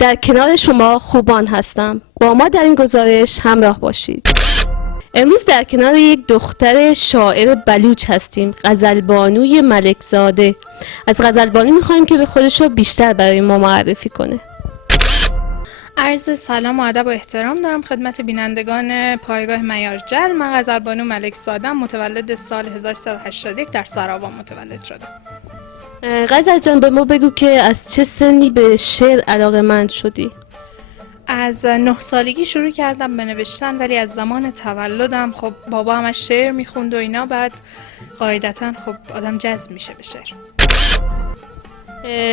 در کنار شما خوبان هستم. با ما در این گزارش همراه باشید. امروز در کنار یک دختر شاعر بلوچ هستیم، غزلبانوی ملکزاده. از غزلبانو میخوایم که به خودش رو بیشتر برای ما معرفی کنه. عرض سلام و ادب و احترام دارم خدمت بینندگان پایگاه معیارجل. من غزلبانو ملکزاده، متولد سال 1381 در سراوا متولد شدم. غزل جان، به ما بگو که از چه سنی به شعر علاقه‌مند شدی؟ از 9 سالگی شروع کردم به نوشتن، ولی از زمان تولدم خب بابا همش شعر میخوند و اینا، بعد قاعدتا خب آدم جذب میشه به شعر.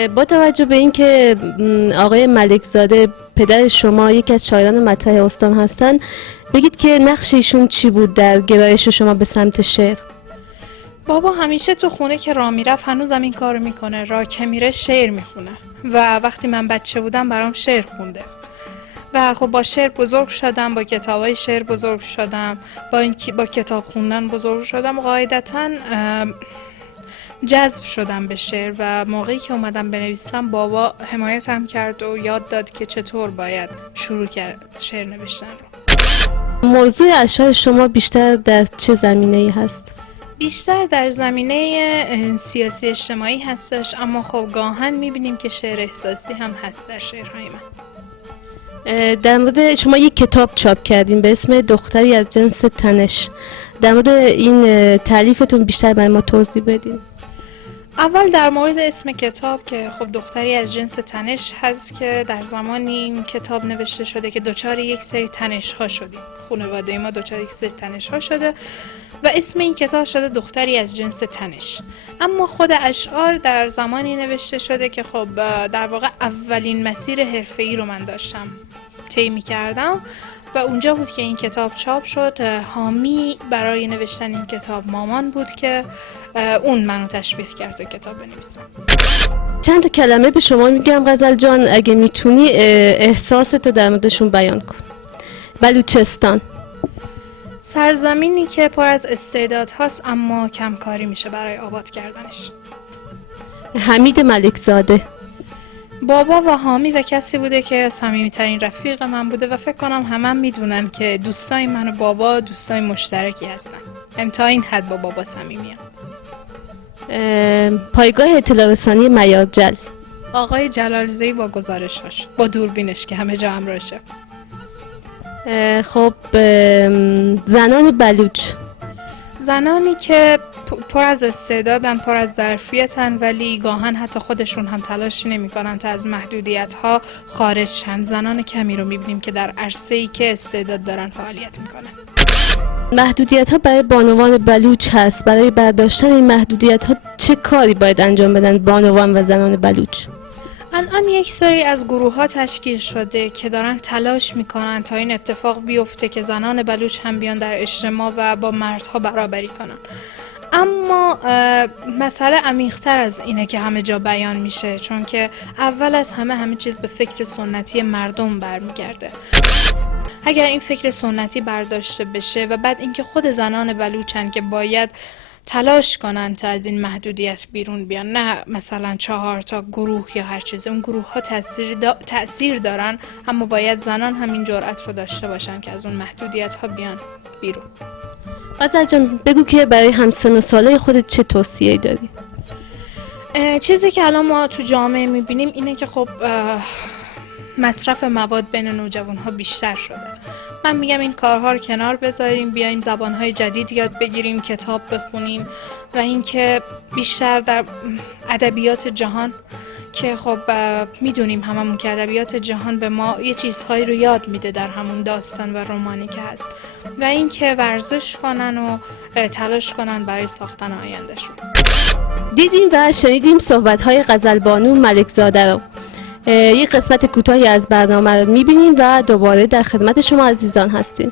با توجه به اینکه آقای ملکزاده پدر شما یکی از شاعران مطرح استان هستن، بگید که نقش ایشون چی بود در گرایش شما به سمت شعر؟ بابا همیشه تو خونه که راه میرفت، هنوزم این کارو میکنه، راه که میره شعر میخونه و وقتی من بچه بودم برام شعر خونده و خب با شعر بزرگ شدم، با کتابای شعر بزرگ شدم، با کتاب خوندن بزرگ شدم. قاعدتاً جذب شدم به شعر و موقعی که اومدم بنویسم بابا حمایتم کرد و یاد داد که چطور باید شروع کرد شعر نوشتن رو. موضوع اشعار شما بیشتر در چه زمینه‌ای هست؟ بیشتر در زمینه سیاسی اجتماعی هستش، اما خب گاهن میبینیم که شعر احساسی هم هست در شعرهای من. در مورد شما یک کتاب چاپ کردین به اسم دختری از جنس تنش. در مورد این تألیفتون بیشتر برای ما توضیح بدین. اول در مورد اسم کتاب که خب دختری از جنس تنش هست که در زمانی این کتاب نوشته شده که دچار یک سری تنش ها شدیم، خانواده ما دچار یک سری تنش ها شده و اسم این کتاب شده دختری از جنس تنش. اما خود اشعار در زمانی نوشته شده که خب در واقع اولین مسیر حرفه‌ای رو من داشتم طی می‌کردم و اونجا بود که این کتاب چاپ شد. حامی برای نوشتن این کتاب مامان بود که اون منو تشویق کرد تا کتاب بنویسم. چند تا کلمه به شما میگم غزل جان، اگه میتونی احساستو در موردشون بیان کن. بلوچستان سرزمینی که پر از استعداد هاست اما کم کاری میشه برای آباد کردنش. حمید ملکزاده بابا و حامی و کسی بوده که صمیمی‌ترین رفیق من بوده و فکر کنم همه میدونن که دوستای من و بابا دوستای مشترکی هستن. تا این حد با بابا صمیمیم. پایگاه اطلاع رسانی معیارجل آقای جلالزئی با گزارشاش، با دوربینش که همه جا همراهشه. خب زنان بلوچ، زنانی که پر از استعدادن، پر از ظرفیتن، ولی گاهن حتی خودشون هم تلاشی نمی‌کنن تا از محدودیت‌ها خارج شن. زنان کمی رو می‌بینیم که در عرصه‌ای که استعداد دارن فعالیت می‌کنن. محدودیت‌ها برای بانوان بلوچ هست. برای برداشتن این محدودیت‌ها چه کاری باید انجام بدن بانوان و زنان بلوچ؟ الان یک سری از گروه‌ها تشکیل شده که دارن تلاش میکنن تا این اتفاق بیفته که زنان بلوچ هم بیان در اجتماع و با مردها برابری کنن. اما مسئله عمیق‌تر از اینه که همه جا بیان میشه، چون که اول از همه چیز به فکر سنتی مردم برمیگرده. اگر این فکر سنتی برداشته بشه و بعد اینکه خود زنان بلوچن که باید تلاش کنن تا از این محدودیت بیرون بیان، نه مثلا 4 تا گروه یا هر چیز. اون گروه ها تأثیر دارن، اما باید زنان همین جرأت رو داشته باشن که از اون محدودیت ها بیان بیرون. غزل جان، بگو که برای همسن و ساله خودت چه توصیه‌ای داری؟ چیزی که الان ما تو جامعه میبینیم اینه که خب مصرف مواد بین نوجوان ها بیشتر شده. من میگم این کارها رو کنار بذاریم، بیایم زبانهای جدید یاد بگیریم، کتاب بخونیم و اینکه بیشتر در ادبیات جهان که خب میدونیم هممون که ادبیات جهان به ما یه چیزهایی رو یاد میده در همون داستان و رمانی که هست، و اینکه ورزش کنن و تلاش کنن برای ساختن آیندهشون. دیدیم و شنیدیم صحبت‌های غزلبانو ملکزاده رو. یک قسمت کوتاهی از برنامه رو میبینیم و دوباره در خدمت شما عزیزان هستیم.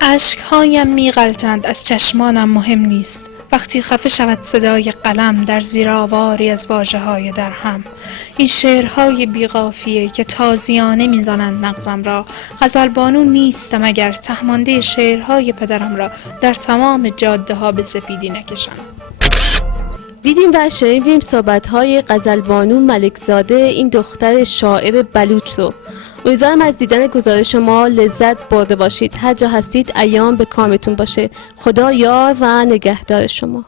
اشک‌هایم می‌غلطند، از چشمانم مهم نیست. وقتی خفه شود صدای قلم در زیر آواری از واژه‌های درهم. این شعرهای بی‌قافیه که تازیانه میزنند مغزم را. غزلبانو نیستم اگر تهمانده شعرهای پدرم را در تمام جاده ها به سپیدی نکشم. دیدیم و شنیدیم صحبت‌های غزلبانو ملکزاده، این دختر شاعر بلوچ رو. امیدوارم از دیدن گزارش ما لذت برده باشید. هر جا هستید ایام به کامتون باشه. خدا یار و نگهدار شما.